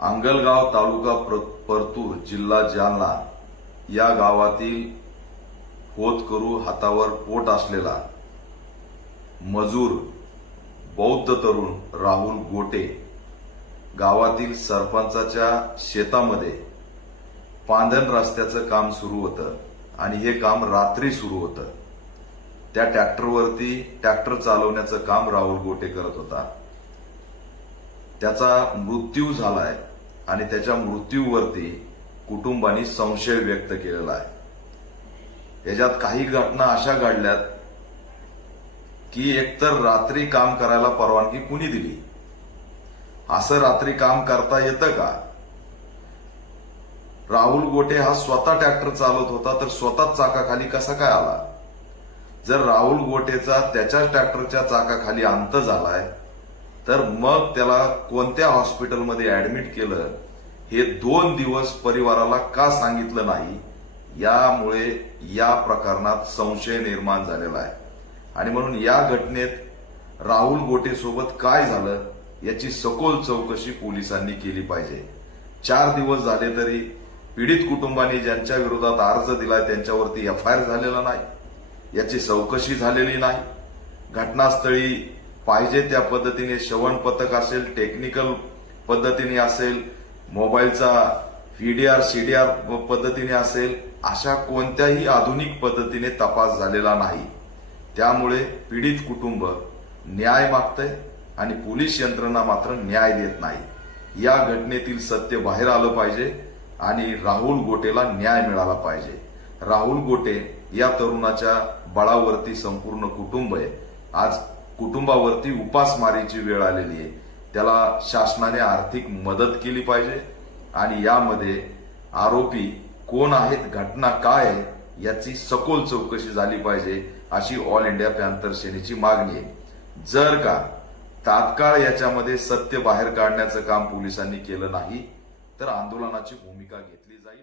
आंगलगाव तालुका परतूर जिल्हा जालना या गावातील होत करू हातावर पोट असलेला मजूर बौद्ध तरुण राहुल गोटे गावातील सरपंचाच्या शेतामध्ये पांधन रस्त्याचं काम सुरू होतं आणि हे काम रात्री सुरू होतं. त्या ट्रॅक्टरवरती ट्रॅक्टर चालवण्याचं काम राहुल गोटे करत होता. त्याचा मृत्यू झालाय आणि त्याच्या मृत्यूवरती कुटुंबांनी संशय व्यक्त केलेला आहे. याच्यात काही घटना अशा घडल्यात की एकतर रात्री काम करायला परवानगी कुणी दिली? असं रात्री काम करता येतं का? राहुल गोटे हा स्वतः ट्रॅक्टर चालवत होता तर स्वतःच चाकाखाली कसा काय आला? जर राहुल गोटेचा त्याच्या ट्रॅक्टरच्या चाकाखाली अंत झालाय तर मग त्याला कोणत्या हॉस्पिटलमध्ये ऍडमिट केलं हे दोन दिवस परिवाराला का सांगितलं नाही यामुळे या प्रकरणात संशय निर्माण झालेला आहे. आणि म्हणून या घटनेत राहुल गोटे सोबत काय झालं याची सखोल चौकशी पोलिसांनी केली पाहिजे. चार दिवस झाले तरी पीडित कुटुंबांनी ज्यांच्या विरोधात अर्ज दिला त्यांच्यावरती एफ आय आर झालेला नाही. याची चौकशी झालेली नाही. घटनास्थळी पाहिजे त्या पद्धतीने श्रवण पथक असेल टेक्निकल पद्धतीने असेल मोबाईलचा व्हीडीआर सीडीआर पद्धतीने असेल अशा कोणत्याही आधुनिक पद्धतीने तपास झालेला नाही. त्यामुळे पीडित कुटुंब न्याय मागतंय आणि पोलीस यंत्रणा मात्र न्याय देत नाही. या घटनेतील सत्य बाहेर आलं पाहिजे आणि राहुल गोटेला न्याय मिळाला पाहिजे. राहुल गोटे या तरुणाच्या बळावरती संपूर्ण कुटुंब आहे. आज कुटुंबावरती उपासमारीची वेळ आलेली आहे. त्याला शासनाने आर्थिक मदत केली पाहिजे आणि यामध्ये आरोपी कोण आहेत घटना काय आहे याची सखोल चौकशी झाली पाहिजे अशी ऑल इंडिया पॅन्थर सेनेची मागणी आहे. जर का तात्काळ याच्यामध्ये सत्य बाहेर काढण्याचं काम पोलिसांनी केलं नाही तर आंदोलनाची भूमिका घेतली जाईल.